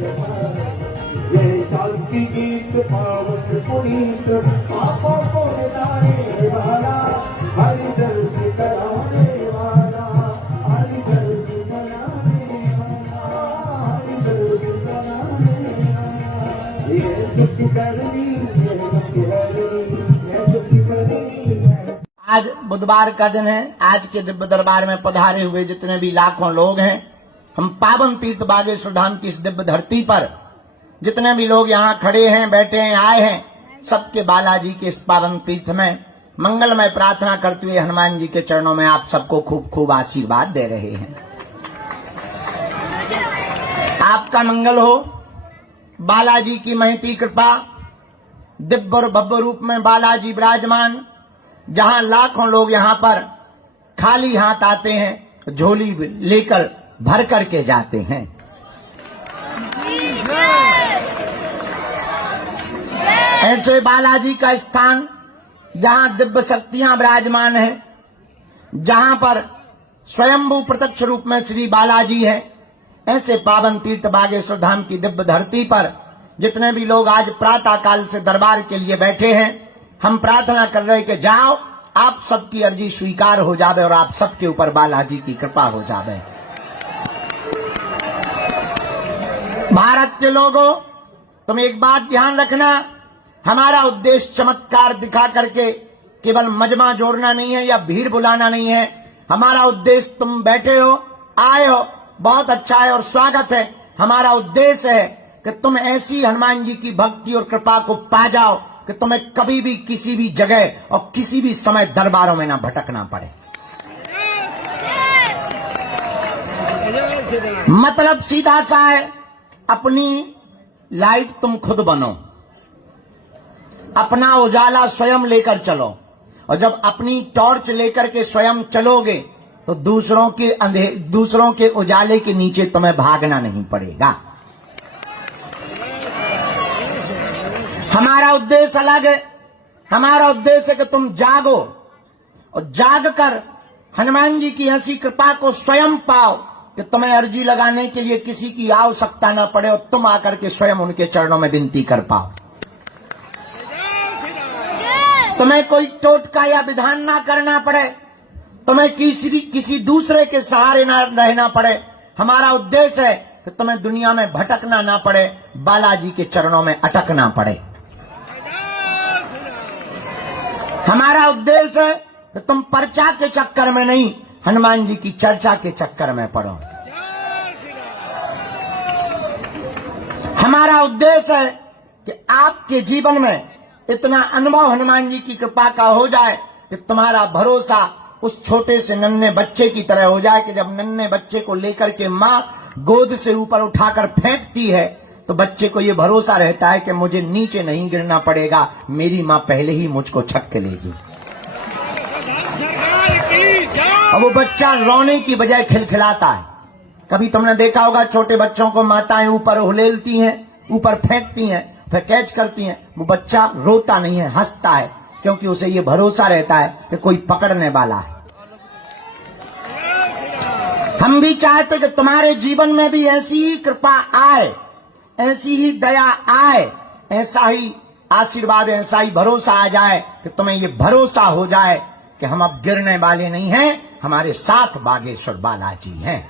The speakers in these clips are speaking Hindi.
ये शांति गीत पावन पुनीत पापों को मिटाने वाला, हरि दर्द कराने वाला, हरि दर्द बनाने वाला, हरि दर्द बनाने वाला। ये सुख करनी, ये सुख करनी, ये सुख करनी। आज बुधवार का दिन है। आज के दिव्य दरबार में पधारे हुए जितने भी लाखों लोग हैं, हम पावन तीर्थ बागेश्वर धाम की इस दिव्य धरती पर जितने भी लोग यहाँ खड़े हैं, बैठे हैं, आए हैं, सबके बालाजी के इस पावन तीर्थ में मंगलमय प्रार्थना करते हुए हनुमान जी के चरणों में आप सबको खूब खूब आशीर्वाद दे रहे हैं। आपका मंगल हो। बालाजी की महती कृपा, दिव्य और भव्य रूप में बालाजी विराजमान। जहां लाखों लोग यहां पर खाली हाथ आते हैं, झोली लेकर भर करके जाते हैं। ऐसे बालाजी का स्थान जहां दिव्य शक्तियां विराजमान हैं, जहां पर स्वयंभू प्रत्यक्ष रूप में श्री बालाजी है, ऐसे पावन तीर्थ बागेश्वर धाम की दिव्य धरती पर जितने भी लोग आज प्रातः काल से दरबार के लिए बैठे हैं, हम प्रार्थना कर रहे कि जाओ, आप सबकी अर्जी स्वीकार हो जावे और आप सबके ऊपर बालाजी की कृपा हो जावे। भारत के लोगों, तुम एक बात ध्यान रखना, हमारा उद्देश्य चमत्कार दिखा करके केवल मजमा जोड़ना नहीं है या भीड़ बुलाना नहीं है। हमारा उद्देश्य, तुम बैठे हो, आए हो, बहुत अच्छा है और स्वागत है। हमारा उद्देश्य है कि तुम ऐसी हनुमान जी की भक्ति और कृपा को पा जाओ कि तुम्हें कभी भी किसी भी जगह और किसी भी समय दरबारों में ना भटकना पड़े। मतलब सीधा सा है, अपनी लाइट तुम खुद बनो, अपना उजाला स्वयं लेकर चलो, और जब अपनी टॉर्च लेकर के स्वयं चलोगे तो दूसरों के उजाले के नीचे तुम्हें भागना नहीं पड़ेगा। हमारा उद्देश्य अलग है। हमारा उद्देश्य है कि तुम जागो और जागकर हनुमान जी की ऐसी कृपा को स्वयं पाओ कि तुम्हें अर्जी लगाने के लिए किसी की आवश्यकता न पड़े और तुम आकर के स्वयं उनके चरणों में विनती कर पाओ। तुम्हें कोई टोटका या विधान ना करना पड़े, तुम्हें किसी दूसरे के सहारे ना रहना पड़े। हमारा उद्देश्य है कि तुम्हें दुनिया में भटकना ना पड़े, बालाजी के चरणों में अटकना पड़े। हमारा उद्देश्य है कि तुम पर्चा के चक्कर में नहीं, हनुमान जी की चर्चा के चक्कर में पड़ो। हमारा उद्देश्य है कि आपके जीवन में इतना अनुभव हनुमान जी की कृपा का हो जाए कि तुम्हारा भरोसा उस छोटे से नन्हे बच्चे की तरह हो जाए कि जब नन्हे बच्चे को लेकर के माँ गोद से ऊपर उठाकर फेंकती है तो बच्चे को ये भरोसा रहता है कि मुझे नीचे नहीं गिरना पड़ेगा, मेरी माँ पहले ही मुझको छक लेगी। और वो बच्चा रोने की बजाय खिलखिलाता है। कभी तुमने देखा होगा छोटे बच्चों को माताएं ऊपर उलेलती हैं, ऊपर फेंकती हैं, फिर कैच करती हैं, वो बच्चा रोता नहीं है, हंसता है, क्योंकि उसे ये भरोसा रहता है कि कोई पकड़ने वाला है। हम भी चाहते कि तुम्हारे जीवन में भी ऐसी ही कृपा आए, ऐसी ही दया आए, ऐसा ही आशीर्वाद, ऐसा ही भरोसा आ जाए कि तुम्हें ये भरोसा हो जाए कि हम अब गिरने वाले नहीं हैं, हमारे साथ बागेश्वर बालाजी हैं।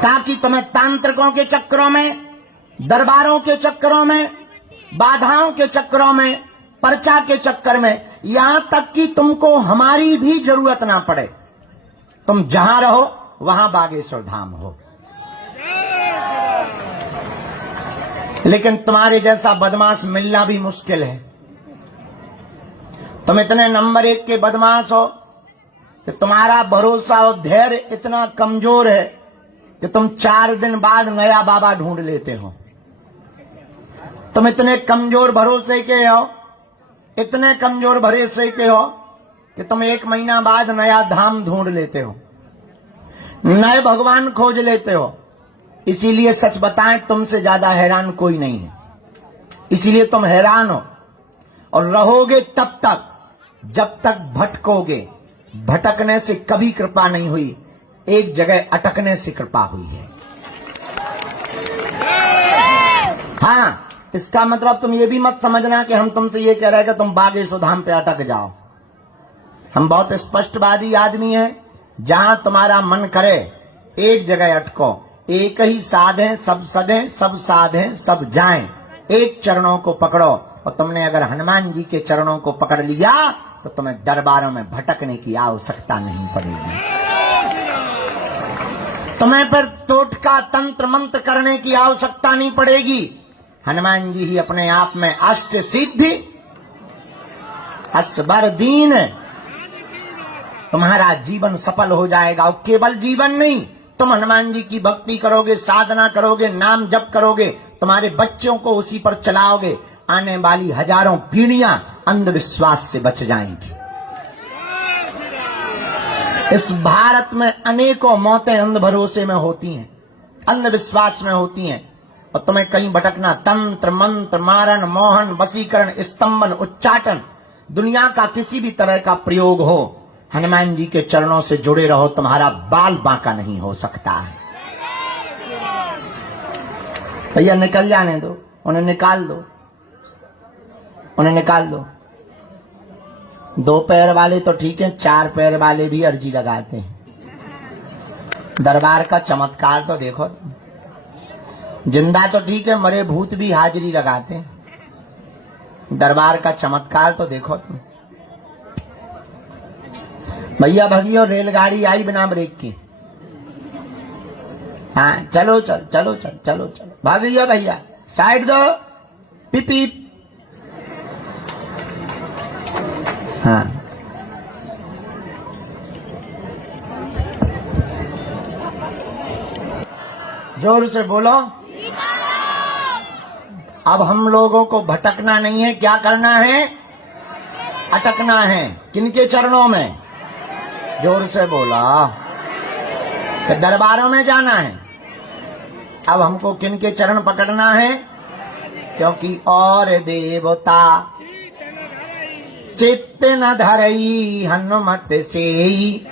ताकि तुम्हें तांत्रिकों के चक्रों में, दरबारों के चक्रों में, बाधाओं के चक्रों में, पर्चा के चक्कर में, यहां तक कि तुमको हमारी भी जरूरत ना पड़े। तुम जहां रहो वहां बागेश्वर धाम हो। लेकिन तुम्हारे जैसा बदमाश मिलना भी मुश्किल है। तुम इतने नंबर 1 के बदमाश हो कि तुम्हारा भरोसा और धैर्य इतना कमजोर है कि तुम 4 दिन बाद नया बाबा ढूंढ लेते हो। तुम इतने कमजोर भरोसे के हो, इतने कमजोर भरोसे के हो कि तुम 1 महीना बाद नया धाम ढूंढ लेते हो, नए भगवान खोज लेते हो। इसीलिए सच बताएं, तुमसे ज्यादा हैरान कोई नहीं है। इसीलिए तुम हैरान हो और रहोगे तब तक जब तक भटकोगे। भटकने से कभी कृपा नहीं हुई, एक जगह अटकने से कृपा हुई है। हाँ, इसका मतलब तुम ये भी मत समझना कि हम तुमसे ये कह रहे हैं कि तुम बागेश्वरधाम पे अटक जाओ। हम बहुत स्पष्टवादी आदमी हैं। जहां तुम्हारा मन करे एक जगह अटको। एक ही साधे सब सदे, सब साधे सब जाएं। एक चरणों को पकड़ो। और तुमने अगर हनुमान जी के चरणों को पकड़ लिया तो तुम्हें दरबारों में भटकने की आवश्यकता नहीं पड़ेगी। तुम्हें फिर टोटका तंत्र मंत्र करने की आवश्यकता नहीं पड़ेगी। हनुमान जी ही अपने आप में अष्ट सिद्धि असबर दीन। तुम्हारा जीवन सफल हो जाएगा। और केवल जीवन नहीं, तुम हनुमान जी की भक्ति करोगे, साधना करोगे, नाम जप करोगे, तुम्हारे बच्चों को उसी पर चलाओगे। आने वाली हजारों पीढ़ियां अंधविश्वास से बच जाएंगी। इस भारत में अनेकों मौतें अंध भरोसे में होती हैं, अंधविश्वास में होती हैं। और तुम्हें कहीं भटकना, तंत्र मंत्र, मारण मोहन, वशीकरण, स्तंभन, उच्चाटन, दुनिया का किसी भी तरह का प्रयोग हो, हनुमान जी के चरणों से जुड़े रहो। तुम्हारा बाल बांका नहीं हो सकता है। भैया निकल जाने दो, उन्हें निकाल दो, उन्हें निकाल दो। 2 पैर वाले तो ठीक है, 4 पैर वाले भी अर्जी लगाते हैं। दरबार का चमत्कार तो देखो। जिंदा तो ठीक है, मरे भूत भी हाजिरी लगाते हैं। दरबार का चमत्कार तो देखो तुम। भैया भगियो, रेलगाड़ी आई बिना ब्रेक की। हाँ, चलो चल, चलो चल, चलो चलो, भागियो भैया, साइड दो, पिपी। हाँ, जोर से बोलो। अब हम लोगों को भटकना नहीं है, क्या करना है? अटकना है। किनके चरणों में? जोर से बोला। कि दरबारों में जाना है। अब हमको किनके चरण पकड़ना है? क्योंकि और देवता चित्त न धरई हनुमत सेई।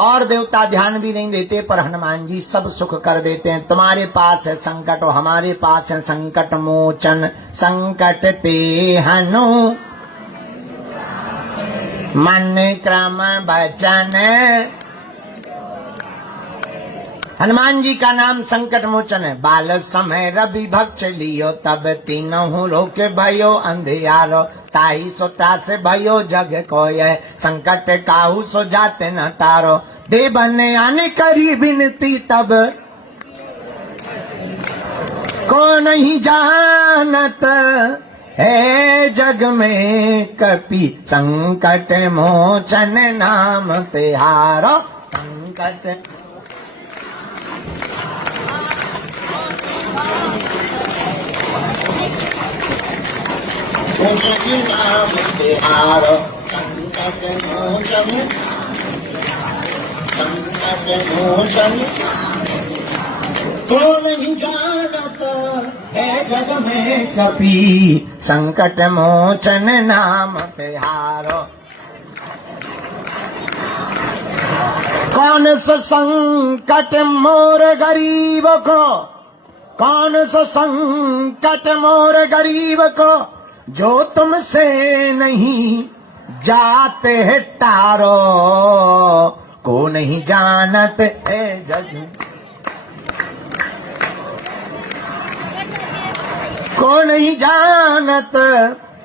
और देवता ध्यान भी नहीं देते, पर हनुमान जी सब सुख कर देते हैं। तुम्हारे पास है संकट और हमारे पास है संकट मोचन। संकट ते हनु मन क्रम भजन। हनुमान जी का नाम संकट मोचन है। बाल समय रवि भक्ष लियो, तब तीनों लोके भयो अंधियारो। ताई सो त्रास भयो जग कोय, संकट काहू सो जाते न तारो। देवन आने करी विनती, तब को नहीं जानत है जग में कपि। संकट मोचन नाम तिहारो। संकट नाम तिहारो। संकट मोचन, संकट मोचन को नहीं जानत है जग में कपि। संकट मोचन नाम तिहारो। कौन सो संकट मोर गरीब को, कौन सो संकट मोर गरीब को, जो तुमसे नहीं जाते है तारो। को नहीं जानत है जग, को नहीं जानत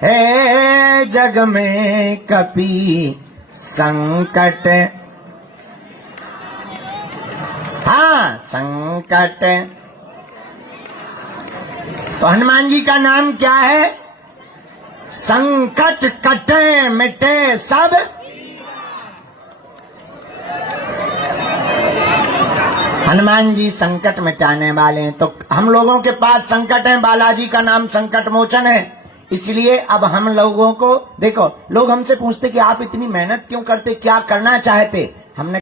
है जग में कपि। संकट, हाँ संकट। तो हनुमान जी का नाम क्या है? संकट कटे मिटे सब। हनुमान जी संकट मिटाने वाले हैं। तो हम लोगों के पास संकट है, बालाजी का नाम संकट मोचन है। इसलिए अब हम लोगों को देखो, लोग हमसे पूछते कि आप इतनी मेहनत क्यों करते, क्या करना चाहते? हमने